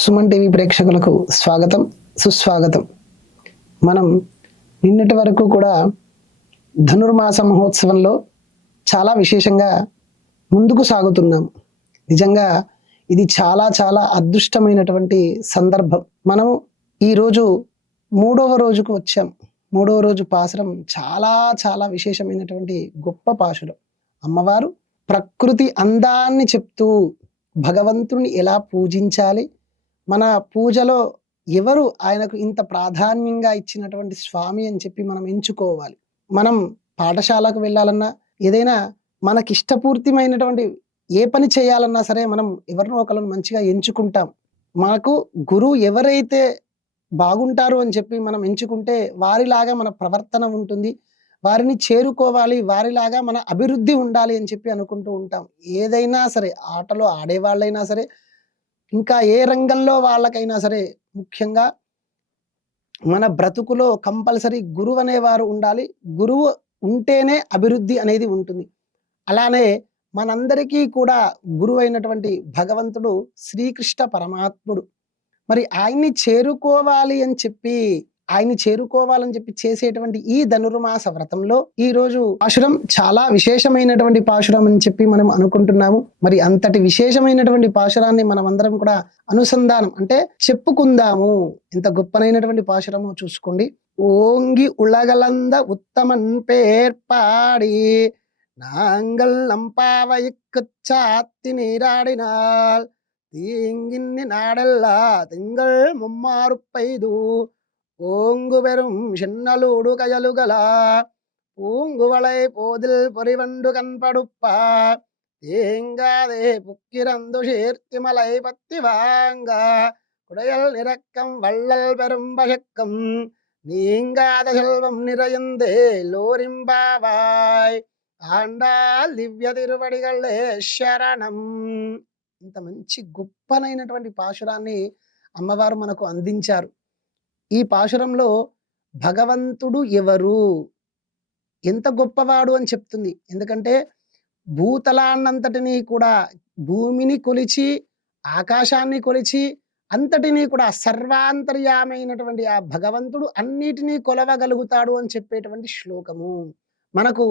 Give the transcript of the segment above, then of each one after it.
Suman TV ప్రేక్షకులకు స్వాగతం సుస్వాగతం. మనం నిన్నటి వరకు కూడా ధనుర్మాస మహోత్సవంలో చాలా విశేషంగా ముందుకు సాగుతున్నాం. నిజంగా ఇది చాలా చాలా అదృష్టమైనటువంటి సందర్భం. మనం ఈరోజు మూడవ రోజుకు వచ్చాం. మూడవ రోజు పాసురం చాలా చాలా విశేషమైనటువంటి గొప్ప పాసురం. అమ్మవారు ప్రకృతి అందాన్ని చెప్తూ భగవంతుని ఎలా పూజించాలి, మన పూజలో ఎవరు ఆయనకు ఇంత ప్రాధాన్యంగా ఇచ్చినటువంటి స్వామి అని చెప్పి మనం ఎంచుకోవాలి. మనం పాఠశాలకు వెళ్ళాలన్నా, ఏదైనా మనకిష్టపూర్తిమైనటువంటి ఏ పని చేయాలన్నా సరే మనం ఎవరినో ఒకళ్ళని మంచిగా ఎంచుకుంటాం. మనకు గురువు ఎవరైతే బాగుంటారు అని చెప్పి మనం ఎంచుకుంటే వారిలాగా మన ప్రవర్తన ఉంటుంది, వారిని చేరుకోవాలి, వారిలాగా మన అభివృద్ధి ఉండాలి అని చెప్పి అనుకుంటూ ఉంటాం. ఏదైనా సరే, ఆటలో ఆడేవాళ్ళైనా సరే, ఇంకా ఏ రంగంలో వాళ్ళకైనా సరే, ముఖ్యంగా మన బ్రతుకులో కంపల్సరీ గురువు అనేవారు ఉండాలి. గురువు ఉంటేనే అభివృద్ధి అనేది ఉంటుంది. అలానే మనందరికీ కూడా గురువు అయినటువంటి భగవంతుడు శ్రీకృష్ణ పరమాత్ముడు. మరి ఆయన్ని చేరుకోవాలని చెప్పి చేసేటువంటి ఈ ధనుర్మాస వ్రతంలో ఈ రోజు పాశురం చాలా విశేషమైనటువంటి పాశురం అని చెప్పి మనం అనుకుంటున్నాము. మరి అంతటి విశేషమైనటువంటి పాశురాన్ని మనం అందరం కూడా అనుసంధానం అంటే చెప్పుకుందాము. ఎంత గొప్పనైనటువంటి పాశురమో చూసుకోండి. ఓంగి ఉలగలంద ఉత్తమన్ పేర్పాడి நாங்கள் நம்பாவைக்கு சாத்தி நீராடினால் தீங்கின்னி நாடெல்லா திங்கள் மும்மாறு பெய்து ஓங்கு பெரும் சென்னலூடு கயலுகலா பூங்குவளை போதில் பொறிவண்டு கண்படுப்பா தேங்காதே புக்கிரந்து சீர்த்தி மலை பத்தி வாங்க குடையல் நிறக்கம் வள்ளல் பெரும் பழக்கம் நீங்காத செல்வம் நிறையந்தே லோரிம்பாவாய் ఆండాల్ దివ్య తిరువడిగళ్ళే శరణం. ఇంత మంచి గొప్పనైనటువంటి పాశురాన్ని అమ్మవారు మనకు అందించారు. ఈ పాశురంలో భగవంతుడు ఎవరు, ఎంత గొప్పవాడు అని చెప్తుంది. ఎందుకంటే భూతలాన్నంతటినీ కూడా, భూమిని కొలిచి ఆకాశాన్ని కొలిచి అంతటినీ కూడా సర్వాంతర్యామైనటువంటి ఆ భగవంతుడు అన్నిటినీ కొలవగలుగుతాడు అని చెప్పేటువంటి శ్లోకము. మనకు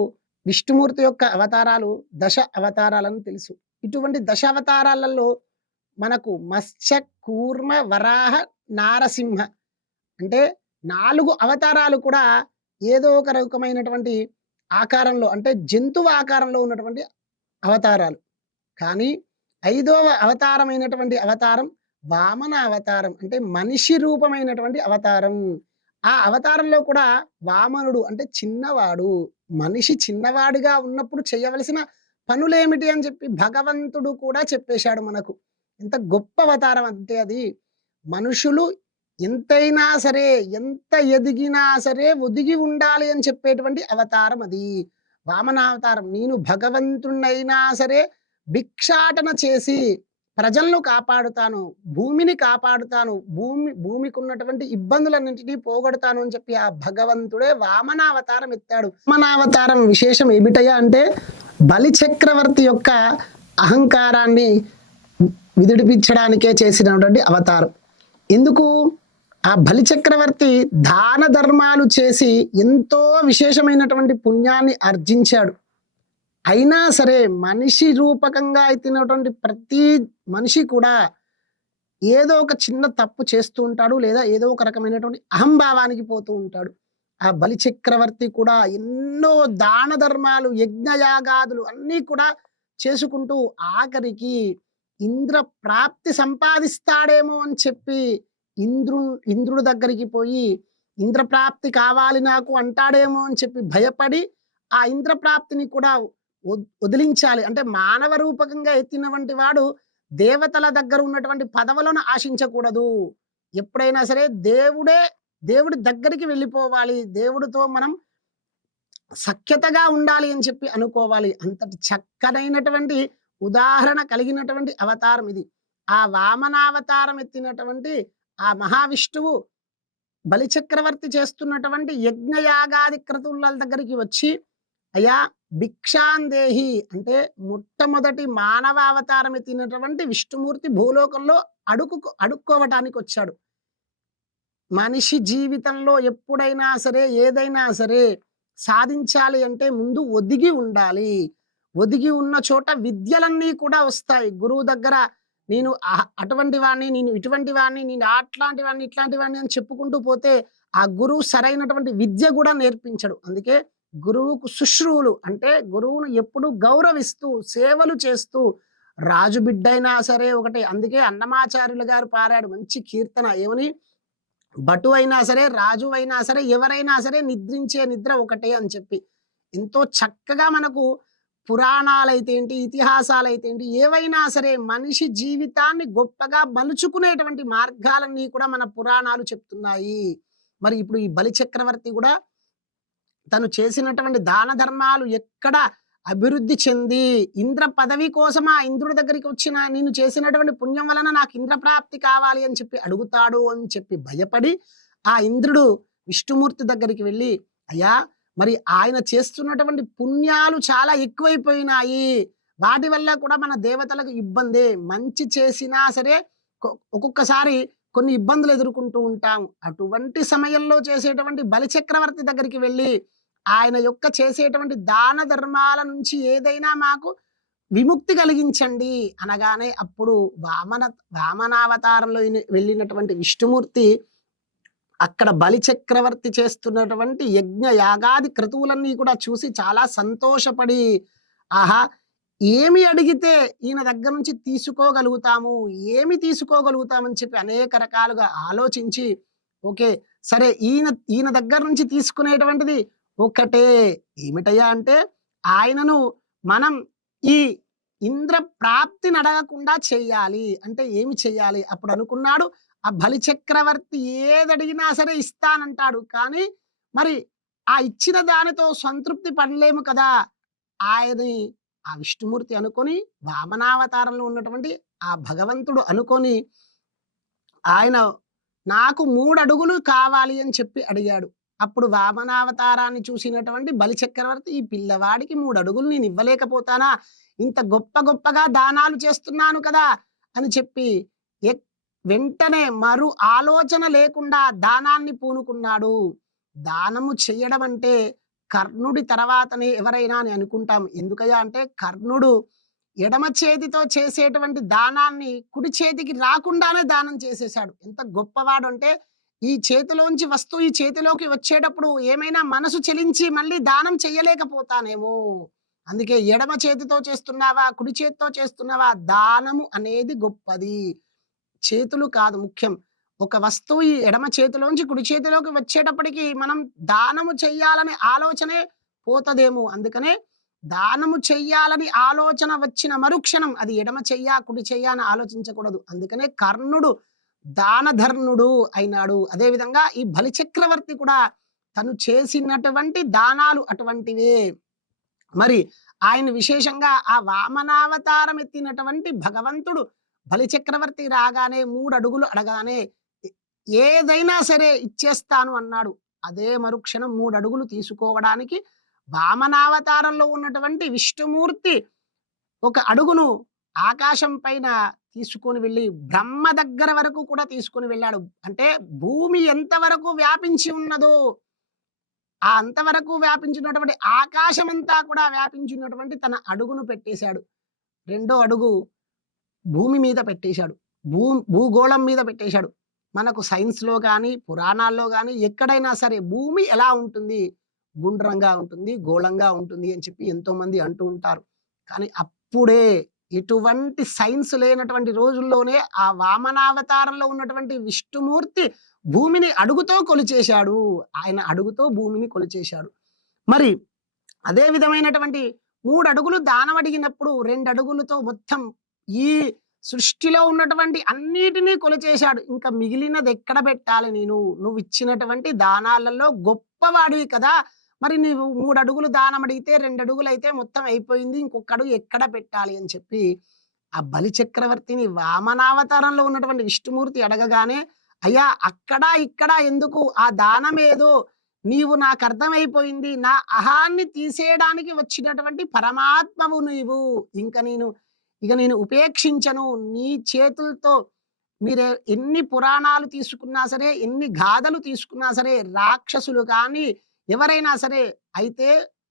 విష్ణుమూర్తి యొక్క అవతారాలు దశ అవతారాలను తెలుసు. ఇటువంటి దశ అవతారాలలో మనకు మత్స్య కూర్మ వరాహ నారసింహ అంటే 4 అవతారాలు కూడా ఏదో ఒక రకమైనటువంటి ఆకారంలో అంటే జంతువు ఆకారంలో ఉన్నటువంటి అవతారాలు. కానీ 5వ అవతారమైనటువంటి అవతారం వామన అవతారం అంటే మనిషి రూపమైనటువంటి అవతారం. ఆ అవతారంలో కూడా వామనుడు అంటే చిన్నవాడు, మనిషి చిన్నవాడిగా ఉన్నప్పుడు చేయవలసిన పనులేమిటి అని చెప్పి భగవంతుడు కూడా చెప్పేశాడు మనకు. ఎంత గొప్ప అవతారం అంటే అది. మనుషులు ఎంతైనా సరే, ఎంత ఎదిగినా సరే ఒదిగి ఉండాలి అని చెప్పేటువంటి అవతారం అది వామన అవతారం. నేను భగవంతుణ్ణైనా సరే భిక్షాటన చేసి ప్రజలను కాపాడుతాను, భూమిని కాపాడుతాను, భూమికి ఉన్నటువంటి ఇబ్బందులన్నింటినీ పోగొడతాను అని చెప్పి ఆ భగవంతుడే వామనావతారం ఎత్తాడు. వామనావతారం విశేషం ఏమిటయ్యా అంటే బలి చక్రవర్తి యొక్క అహంకారాన్ని విదిడిపించడానికే చేసినటువంటి అవతారం. ఎందుకు? ఆ బలి చక్రవర్తి దాన ధర్మాలు చేసి ఎంతో విశేషమైనటువంటి పుణ్యాన్ని ఆర్జించాడు. అయినా సరే మనిషి రూపకంగా అయినటువంటి ప్రతి మనిషి కూడా ఏదో ఒక చిన్న తప్పు చేస్తూ ఉంటాడు, లేదా ఏదో ఒక రకమైనటువంటి అహంభావానికి పోతూ ఉంటాడు. ఆ బలి చక్రవర్తి కూడా ఎన్నో దాన ధర్మాలు, యజ్ఞయాగాదులు అన్నీ కూడా చేసుకుంటూ ఆఖరికి ఇంద్ర ప్రాప్తి సంపాదిస్తాడేమో అని చెప్పి ఇంద్రుడి దగ్గరికి పోయి ఇంద్రప్రాప్తి కావాలి నాకు అంటాడేమో అని చెప్పి భయపడి ఆ ఇంద్రప్రాప్తిని కూడా వదిలించాలి. అంటే మానవ రూపకంగా ఎత్తినటువంటి వాడు దేవతల దగ్గర ఉన్నటువంటి పదవులను ఆశించకూడదు. ఎప్పుడైనా సరే దేవుడి దగ్గరికి వెళ్ళిపోవాలి, దేవుడితో మనం సఖ్యతగా ఉండాలి అని చెప్పి అనుకోవాలి. అంతటి చక్కనైనటువంటి ఉదాహరణ కలిగినటువంటి అవతారం ఇది. ఆ వామనావతారం ఎత్తినటువంటి ఆ మహావిష్ణువు బలిచక్రవర్తి చేస్తున్నటువంటి యజ్ఞయాగాది క్రతువుల దగ్గరికి వచ్చి, అయ్యా భిక్షాందేహి అంటే మొట్టమొదటి మానవ అవతారం ఎత్తినటువంటి విష్ణుమూర్తి భూలోకంలో అడుక్కోవటానికి వచ్చాడు. మనిషి జీవితంలో ఎప్పుడైనా సరే, ఏదైనా సరే సాధించాలి అంటే ముందు ఒదిగి ఉండాలి. ఒదిగి ఉన్న చోట విద్యలన్నీ కూడా వస్తాయి. గురువు దగ్గర నేను అటువంటి వాడిని, నేను ఇటువంటి వాడిని, నేను అట్లాంటి వాడిని, ఇట్లాంటి వాడిని అని చెప్పుకుంటూ పోతే ఆ గురువు సరైనటువంటి విద్య కూడా నేర్పించడు. అందుకే గురువుకు శుశ్రువులు అంటే గురువును ఎప్పుడూ గౌరవిస్తూ, సేవలు చేస్తూ రాజు బిడ్డైనా సరే ఒకటే. అందుకే అన్నమాచార్యులు గారు పారాడు మంచి కీర్తన ఏమని? భటు అయినా సరే, రాజు అయినా సరే, ఎవరైనా సరే నిద్రించే నిద్ర ఒకటే అని చెప్పి. ఎంతో చక్కగా మనకు పురాణాలైతే ఏంటి, ఇతిహాసాలైతే ఏంటి, ఏవైనా సరే మనిషి జీవితాన్ని గొప్పగా మలుచుకునేటువంటి మార్గాలన్నీ కూడా మన పురాణాలు చెప్తున్నాయి. మరి ఇప్పుడు ఈ బలి చక్రవర్తి కూడా తను చేసినటువంటి దాన ధర్మాలు ఎక్కడ అభివృద్ధి చెంది ఇంద్ర పదవి కోసం ఆ ఇంద్రుడి దగ్గరికి వచ్చిన నేను చేసినటువంటి పుణ్యం వలన నాకు ఇంద్ర ప్రాప్తి కావాలి అని చెప్పి అడుగుతాడు అని చెప్పి భయపడి ఆ ఇంద్రుడు విష్ణుమూర్తి దగ్గరికి వెళ్ళి, అయ్యా మరి ఆయన చేస్తున్నటువంటి పుణ్యాలు చాలా ఎక్కువైపోయినాయి, వాటి వల్ల కూడా మన దేవతలకు ఇబ్బందే, మంచి చేసినా సరే ఒక్కొక్కసారి కొన్ని ఇబ్బందులు ఎదుర్కొంటూ ఉంటాం. అటువంటి సమయంలో చేసేటువంటి బలి చక్రవర్తి దగ్గరికి వెళ్ళి ఆయన యొక్క చేసేటువంటి దాన ధర్మాల నుంచి ఏదైనా మాకు విముక్తి కలిగించండి అనగానే అప్పుడు వామనావతారంలో వెళ్ళినటువంటి విష్ణుమూర్తి అక్కడ బలి చక్రవర్తి చేస్తున్నటువంటి యజ్ఞ యాగాది క్రతువులన్నీ కూడా చూసి చాలా సంతోషపడి, ఆహా ఏమి అడిగితే ఈయన దగ్గర నుంచి తీసుకోగలుగుతాము, ఏమి తీసుకోగలుగుతామని చెప్పి అనేక రకాలుగా ఆలోచించి, ఓకే సరే ఈయన దగ్గర నుంచి తీసుకునేటువంటిది ఒకటే, ఏమిటయ్యా అంటే ఆయనను మనం ఈ ఇంద్ర ప్రాప్తిని అడగకుండా చెయ్యాలి. అంటే ఏమి చెయ్యాలి? అప్పుడు అనుకున్నాడు ఆ బలి చక్రవర్తి ఏదడిగినా సరే ఇస్తానంటాడు, కానీ మరి ఆ ఇచ్చిన దానితో సంతృప్తి పడలేము కదా. ఆయన్ని ఆ విష్ణుమూర్తి అనుకొని, వామనావతారంలో ఉన్నటువంటి ఆ భగవంతుడు అనుకొని ఆయన నాకు 3 అడుగులు కావాలి అని చెప్పి అడిగాడు. అప్పుడు వామనావతారాన్ని చూసినటువంటి బలి చక్రవర్తి, ఈ పిల్లవాడికి 3 అడుగులు నేను ఇవ్వలేకపోతానా, ఇంత గొప్పగా దానాలు చేస్తున్నాను కదా అని చెప్పి వెంటనే మరు ఆలోచన లేకుండా దానాన్ని పూనుకున్నాడు. దానము చెయ్యడం అంటే కర్ణుడి తర్వాతనే ఎవరైనా అని అనుకుంటాం. ఎందుకయ్యా అంటే కర్ణుడు ఎడమ చేతితో చేసేటువంటి దానాన్ని కుడి చేతికి రాకుండానే దానం చేసేశాడు. ఎంత గొప్పవాడు అంటే ఈ చేతిలోంచి వస్తువు ఈ చేతిలోకి వచ్చేటప్పుడు ఏమైనా మనసు చెలించి మళ్ళీ దానం చెయ్యలేకపోతానేమో. అందుకే ఎడమ చేతితో చేస్తున్నావా, కుడి చేతితో చేస్తున్నావా, దానము అనేది గొప్పది, చేతులు కాదు ముఖ్యం. ఒక వస్తువు ఈ ఎడమ చేతిలోంచి కుడి చేతిలోకి వచ్చేటప్పటికి మనం దానము చెయ్యాలనే ఆలోచనే పోతదేమో. అందుకనే దానము చెయ్యాలని ఆలోచన వచ్చిన మరుక్షణం అది ఎడమ చెయ్యా కుడి చెయ్యా అని ఆలోచించకూడదు. అందుకనే కర్ణుడు దానధర్ణుడు అయినాడు. అదేవిధంగా ఈ బలి చక్రవర్తి కూడా తను చేసినటువంటి దానాలు అటువంటివే. మరి ఆయన విశేషంగా ఆ వామనావతారం ఎత్తినటువంటి భగవంతుడు బలి చక్రవర్తి రాగానే 3 అడుగులు అడగానే ఏదైనా సరే ఇచ్చేస్తాను అన్నాడు. అదే మరుక్షణం 3 అడుగులు తీసుకోవడానికి వామనావతారంలో ఉన్నటువంటి విష్ణుమూర్తి ఒక అడుగును ఆకాశం పైన తీసుకొని వెళ్ళి బ్రహ్మ దగ్గర వరకు కూడా తీసుకొని వెళ్ళాడు. అంటే భూమి ఎంతవరకు వ్యాపించి ఉన్నదో ఆ అంతవరకు వ్యాపించినటువంటి ఆకాశమంతా కూడా వ్యాపించినటువంటి తన అడుగును పెట్టేశాడు. రెండో అడుగు భూమి మీద పెట్టేశాడు, భూగోళం మీద పెట్టేశాడు. మనకు సైన్స్లో కానీ పురాణాల్లో కానీ ఎక్కడైనా సరే భూమి ఎలా ఉంటుంది, గుండ్రంగా ఉంటుంది, గోళంగా ఉంటుంది అని చెప్పి ఎంతో మంది అంటూ ఉంటారు. కానీ అప్పుడే ఇటువంటి సైన్స్ లేనటువంటి రోజుల్లోనే ఆ వామనావతారంలో ఉన్నటువంటి విష్ణుమూర్తి భూమిని అడుగుతో కొలిచేశాడు. ఆయన అడుగుతో భూమిని కొలిచేశాడు. మరి అదే విధమైనటువంటి 3 అడుగులు దానం అడిగినప్పుడు 2 అడుగులతో మొత్తం ఈ సృష్టిలో ఉన్నటువంటి అన్నిటినీ కొలిచేశాడు. ఇంకా మిగిలినది ఎక్కడ పెట్టాలి నేను, నువ్వు ఇచ్చినటువంటి దానాలలో గొప్పవాడివి కదా, మరి నీవు 3 అడుగులు దానం అడిగితే 2 అడుగులు అయితే మొత్తం అయిపోయింది, ఇంకొక అడుగు ఎక్కడ పెట్టాలి అని చెప్పి ఆ బలి చక్రవర్తిని వామనావతారంలో ఉన్నటువంటి విష్ణుమూర్తి అడగగానే, అయ్యా అక్కడ ఇక్కడ ఎందుకు, ఆ దానం ఏదో నీవు నాకు అర్థమైపోయింది, నా అహాన్ని తీసేయడానికి వచ్చినటువంటి పరమాత్మవు నీవు, ఇక నేను ఉపేక్షించను, నీ చేతులతో మీరు ఎన్ని పురాణాలు తీసుకున్నా సరే, ఎన్ని గాథలు తీసుకున్నా సరే, రాక్షసులు కానీ ఎవరైనా సరే అయితే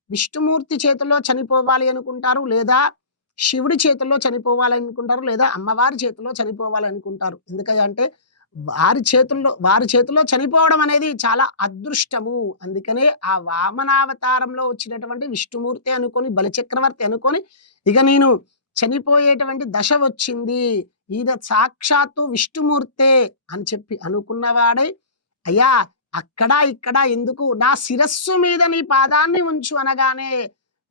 విష్ణుమూర్తి చేతుల్లో చనిపోవాలి అనుకుంటారు, లేదా శివుడి చేతుల్లో చనిపోవాలనుకుంటారు, లేదా అమ్మవారి చేతుల్లో చనిపోవాలనుకుంటారు. ఎందుకంటే వారి చేతుల్లో చనిపోవడం అనేది చాలా అదృష్టము. అందుకనే ఆ వామనావతారంలో వచ్చినటువంటి విష్ణుమూర్తి అనుకోని, బలిచక్రవర్తి అనుకోని, ఇక నేను చనిపోయేటువంటి దశ వచ్చింది, ఈయన సాక్షాత్తు విష్ణుమూర్తే అని చెప్పి అనుకున్నవాడై, అయ్యా అక్కడ ఇక్కడ ఎందుకు, నా శిరస్సు మీద నీ పాదాన్ని ఉంచు అనగానే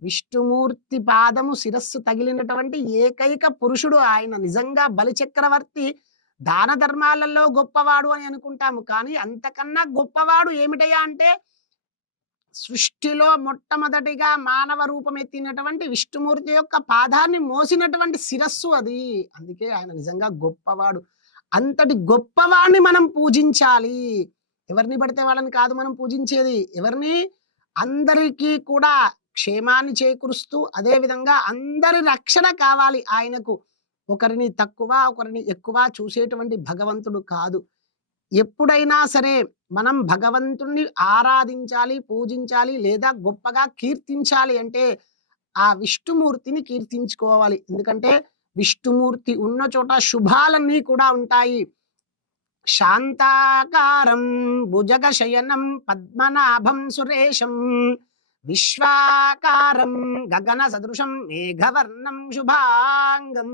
విష్ణుమూర్తి పాదము శిరస్సు తగిలినటువంటి ఏకైక పురుషుడు ఆయన. నిజంగా బలిచక్రవర్తి దాన ధర్మాలలో గొప్పవాడు అని అనుకుంటాము, కానీ అంతకన్నా గొప్పవాడు ఏమిటయ్యా అంటే సృష్టిలో మొట్టమొదటిగా మానవ రూపం ఎత్తినటువంటి విష్ణుమూర్తి యొక్క పాదాన్ని మోసినటువంటి శిరస్సు అది. అందుకే ఆయన నిజంగా గొప్పవాడు. అంతటి గొప్పవాడిని మనం పూజించాలి. ఎవరిని పడితే వాళ్ళని కాదు మనం పూజించేది. ఎవరిని? అందరికీ కూడా క్షేమాన్ని చేకూరుస్తూ, అదే విధంగా అందరి రక్షణ కావాలి ఆయనకు. ఒకరిని తక్కువ, ఒకరిని ఎక్కువ చూసేటువంటి భగవంతుడు కాదు. ఎప్పుడైనా సరే మనం భగవంతుణ్ణి ఆరాధించాలి, పూజించాలి, లేదా గొప్పగా కీర్తించాలి అంటే ఆ విష్ణుమూర్తిని కీర్తించుకోవాలి. ఎందుకంటే విష్ణుమూర్తి ఉన్న చోట శుభాలన్నీ కూడా ఉంటాయి. శాంతాకారం భుజగశయనం పద్మనాభం సురేశం విశ్వాకారం గగన సదృశం మేఘవర్ణం శుభాంగం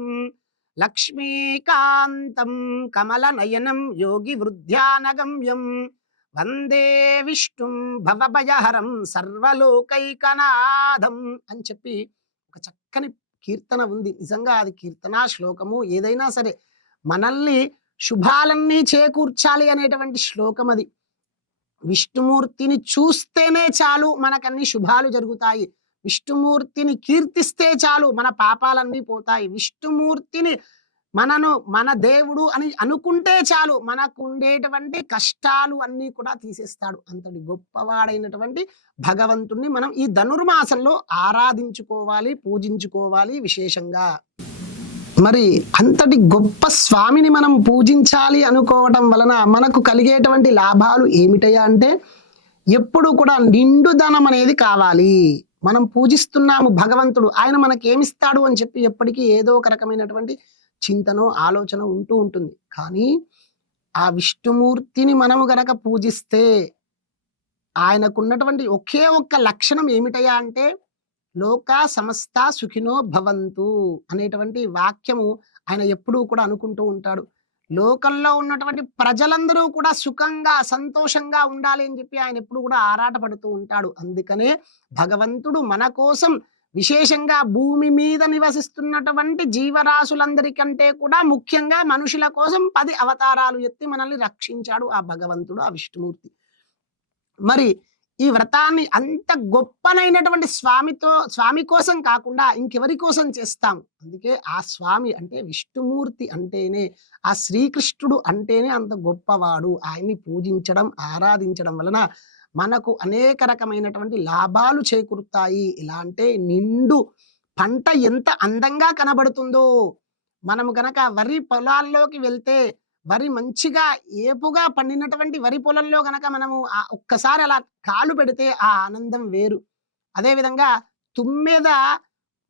లక్ష్మీకాంతం కమలనయనం యోగి వృద్ధ్యానగమ్యం వందే విష్ణుం భవభయహరం సర్వలోకైకనాథం అని చెప్పి ఒక చక్కని కీర్తన ఉంది. నిజంగా అది కీర్తన శ్లోకము ఏదైనా సరే మనల్ని శుభాలన్నీ చేకూర్చాలి అనేటువంటి శ్లోకం అది. విష్ణుమూర్తిని చూస్తేనే చాలు మనకన్ని శుభాలు జరుగుతాయి. విష్ణుమూర్తిని కీర్తిస్తే చాలు మన పాపాలన్నీ పోతాయి. విష్ణుమూర్తిని మన దేవుడు అని అనుకుంటే చాలు మనకు ఉండేటువంటి కష్టాలు అన్నీ కూడా తీసేస్తాడు. అంతటి గొప్పవాడైనటువంటి భగవంతుణ్ణి మనం ఈ ధనుర్మాసంలో ఆరాధించుకోవాలి, పూజించుకోవాలి విశేషంగా. మరి అంతటి గొప్ప స్వామిని మనం పూజించాలి అనుకోవటం వలన మనకు కలిగేటువంటి లాభాలు ఏమిటయ్యా అంటే, ఎప్పుడు కూడా నిండుదనం అనేది కావాలి. మనం పూజిస్తున్నాము భగవంతుడు, ఆయన మనకేమిస్తాడు అని చెప్పి ఎప్పటికీ ఏదో ఒక రకమైనటువంటి చింతనో ఆలోచన ఉంటూ ఉంటుంది. కానీ ఆ విష్ణుమూర్తిని మనము గనక పూజిస్తే ఆయనకున్నటువంటి ఒకే ఒక్క లక్షణం ఏమిటయ్యా అంటే, లోక సమస్త సుఖినో భవంతు అనేటువంటి వాక్యము ఆయన ఎప్పుడూ కూడా అనుకుంటూ ఉంటాడు. లోకంలో ఉన్నటువంటి ప్రజలందరూ కూడా సుఖంగా సంతోషంగా ఉండాలి అని చెప్పి ఆయన ఎప్పుడు కూడా ఆరాటపడుతూ ఉంటాడు. అందుకనే భగవంతుడు మన కోసం విశేషంగా భూమి మీద నివసిస్తున్నటువంటి జీవరాశులందరికంటే కూడా ముఖ్యంగా మనుషుల కోసం 10 అవతారాలు ఎత్తి మనల్ని రక్షించాడు ఆ భగవంతుడు, ఆ విష్ణుమూర్తి. మరి ఈ వ్రతాన్ని అంత గొప్పనైనటువంటి స్వామి కోసం కాకుండా ఇంకెవరి కోసం చేస్తాం? అందుకే ఆ స్వామి అంటే విష్ణుమూర్తి అంటేనే, ఆ శ్రీకృష్ణుడు అంటేనే అంత గొప్పవాడు. ఆయన్ని పూజించడం, ఆరాధించడం వలన మనకు అనేక రకమైనటువంటి లాభాలు చేకూరుతాయి. ఎలా అంటే నిండు పంట ఎంత అందంగా కనబడుతుందో, మనము గనక వరి పొలాల్లోకి వెళ్తే వరి మంచిగా ఏపుగా పండినటువంటి వరి పొలంలో గనక మనము ఒక్కసారి అలా కాలు పెడితే ఆ ఆనందం వేరు. అదేవిధంగా తుమ్మెద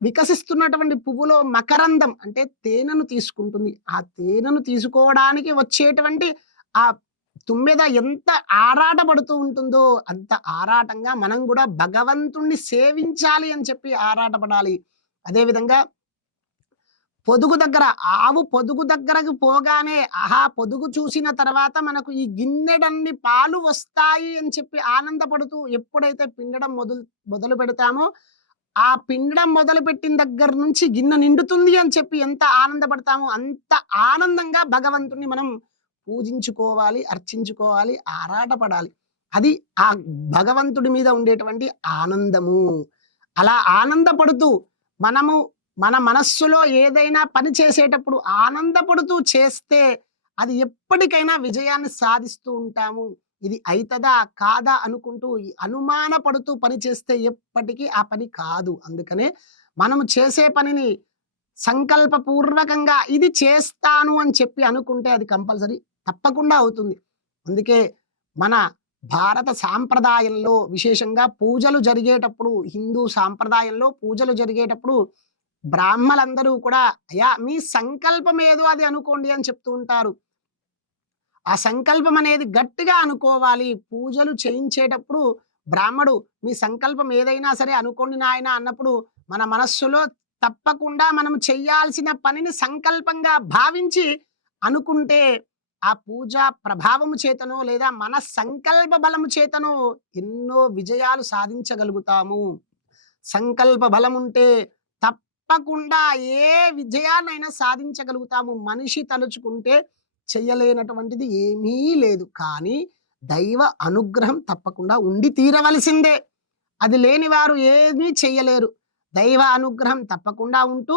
వికసిస్తున్నటువంటి పువ్వులో మకరందం అంటే తేనెను తీసుకుంటుంది. ఆ తేనెను తీసుకోవడానికి వచ్చేటువంటి ఆ తుమ్మెద ఎంత ఆరాటపడుతూ ఉంటుందో అంత ఆరాటంగా మనం కూడా భగవంతుణ్ణి సేవించాలి అని చెప్పి ఆరాటపడాలి. అదేవిధంగా పొదుగు దగ్గర, ఆవు పొదుగు దగ్గరకు పోగానే పొదుగు చూసిన తర్వాత మనకు ఈ గిన్నెడన్ని పాలు వస్తాయి అని చెప్పి ఆనందపడుతూ ఎప్పుడైతే పిండడం మొదలు పెడతామో, ఆ పిండడం మొదలు పెట్టిన దగ్గర నుంచి గిన్నె నిండుతుంది అని చెప్పి ఎంత ఆనందపడతామో అంత ఆనందంగా భగవంతుణ్ణి మనం పూజించుకోవాలి, అర్చించుకోవాలి, ఆరాటపడాలి. అది ఆ భగవంతుడి మీద ఉండేటువంటి ఆనందము. అలా ఆనందపడుతూ మనము మన మనస్సులో ఏదైనా పని చేసేటప్పుడు ఆనందపడుతూ చేస్తే అది ఎప్పటికైనా విజయాన్ని సాధిస్తూ ఉంటాము. ఇది అయితదా కాదా అనుకుంటూ అనుమానపడుతూ పని చేస్తే ఎప్పటికీ ఆ పని కాదు. అందుకనే మనము చేసే పనిని సంకల్పపూర్వకంగా ఇది చేస్తాను అని చెప్పి అనుకుంటే అది కంపల్సరీ తప్పకుండా అవుతుంది. అందుకే మన భారత సాంప్రదాయంలో విశేషంగా పూజలు జరిగేటప్పుడు, హిందూ సాంప్రదాయంలో పూజలు జరిగేటప్పుడు బ్రాహ్మలందరూ కూడా అయ్యా మీ సంకల్పం ఏదో అది అనుకోండి అని చెప్తూ ఉంటారు. ఆ సంకల్పం అనేది గట్టిగా అనుకోవాలి. పూజలు చేయించేటప్పుడు బ్రాహ్మడు మీ సంకల్పం ఏదైనా సరే అనుకోండి నాయన అన్నప్పుడు మన మనస్సులో తప్పకుండా మనం చెయ్యాల్సిన పనిని సంకల్పంగా భావించి అనుకుంటే ఆ పూజ ప్రభావము చేతనో లేదా మన సంకల్ప బలము చేతనో ఎన్నో విజయాలు సాధించగలుగుతాము. సంకల్ప బలముంటే తప్పకుండా ఏ విజయాన్నైనా సాధించగలుగుతాము. మనిషి తలుచుకుంటే చెయ్యలేనటువంటిది ఏమీ లేదు. కానీ దైవ అనుగ్రహం తప్పకుండా ఉండి తీరవలసిందే. అది లేని వారు ఏమీ చెయ్యలేరు. దైవ అనుగ్రహం తప్పకుండా ఉంటూ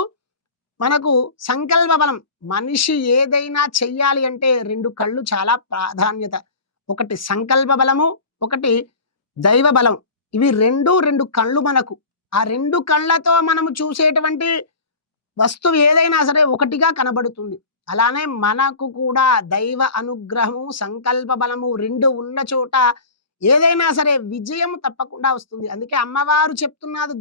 మనకు సంకల్ప బలం. మనిషి ఏదైనా చెయ్యాలి అంటే 2 కళ్ళు చాలా ప్రాధాన్యత. ఒకటి సంకల్ప బలము, ఒకటి దైవ బలం. ఇవి 2 కళ్ళు మనకు. ఆ 2 కళ్ళతో మనము చూసేటువంటి వస్తువు ఏదైనా సరే ఒకటిగా కనబడుతుంది. అలానే మనకు కూడా దైవ అనుగ్రహము, సంకల్ప బలము 2 ఉన్న చోట ఏదైనా సరే విజయం తప్పకుండా వస్తుంది. అందుకే అమ్మవారు చెప్తున్నారు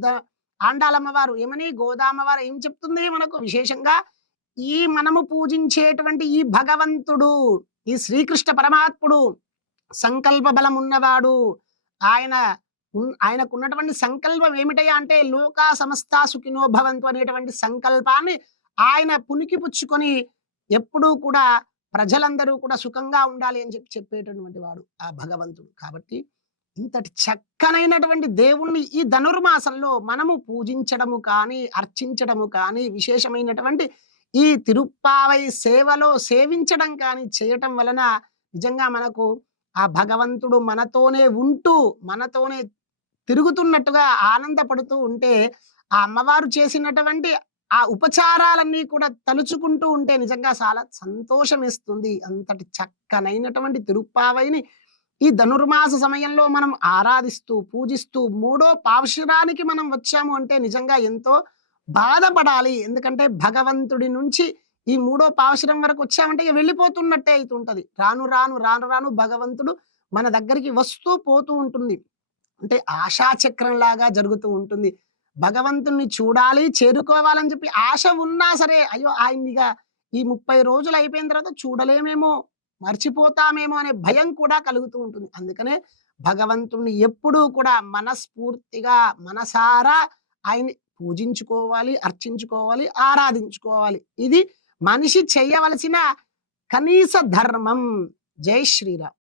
ఆండాలమ్మవారు ఏమని, గోదామ్మవారు ఏం చెప్తుంది మనకు విశేషంగా, ఈ మనము పూజించేటువంటి ఈ భగవంతుడు, ఈ శ్రీకృష్ణ పరమాత్ముడు సంకల్ప బలం ఉన్నవాడు. ఆయన ఆయనకున్నటువంటి సంకల్పం ఏమిటయ్యా అంటే లోకా సమస్తా సుఖినో భవంతు అనేటువంటి సంకల్పాన్ని ఆయన పునికి పుచ్చుకొని ఎప్పుడూ కూడా ప్రజలందరూ కూడా సుఖంగా ఉండాలి అని చెప్పేటటువంటి వాడు ఆ భగవంతుడు. కాబట్టి ఇంతటి చక్కనైనటువంటి దేవుణ్ణి ఈ ధనుర్మాసంలో మనము పూజించడము కానీ, అర్చించడము కానీ, విశేషమైనటువంటి ఈ తిరుప్పావై సేవలో సేవించడం కానీ చేయటం వలన నిజంగా మనకు ఆ భగవంతుడు మనతోనే ఉంటూ మనతోనే తిరుగుతున్నట్టుగా ఆనందపడుతూ ఉంటే ఆ అమ్మవారు చేసినటువంటి ఆ ఉపచారాలన్నీ కూడా తలుచుకుంటూ ఉంటే నిజంగా చాలా సంతోషం ఇస్తుంది. అంతటి చక్కనైనటువంటి తిరుప్పావైని ఈ ధనుర్మాస సమయంలో మనం ఆరాధిస్తూ పూజిస్తూ 3వ పావశురానికి మనం వచ్చాము అంటే నిజంగా ఎంతో బాధపడాలి. ఎందుకంటే భగవంతుడి నుంచి ఈ 3వ పావశురం వరకు వచ్చామంటే ఇక వెళ్ళిపోతున్నట్టే అవుతుంటది. రాను రాను రాను రాను భగవంతుడు మన దగ్గరికి వస్తూ పోతూ ఉంటుంది. అంటే ఆశాచక్రం లాగా జరుగుతూ ఉంటుంది. భగవంతుణ్ణి చూడాలి, చేరుకోవాలని చెప్పి ఆశ ఉన్నా సరే అయ్యో ఆయన్నిగా ఈ 30 రోజులు అయిపోయిన తర్వాత చూడలేమేమో, మర్చిపోతామేమో అనే భయం కూడా కలుగుతూ ఉంటుంది. అందుకనే భగవంతుణ్ణి ఎప్పుడూ కూడా మనస్ఫూర్తిగా మనసారా ఆయన్ని పూజించుకోవాలి, అర్చించుకోవాలి, ఆరాధించుకోవాలి. ఇది మనిషి చేయవలసిన కనీస ధర్మం. జై శ్రీరామ్.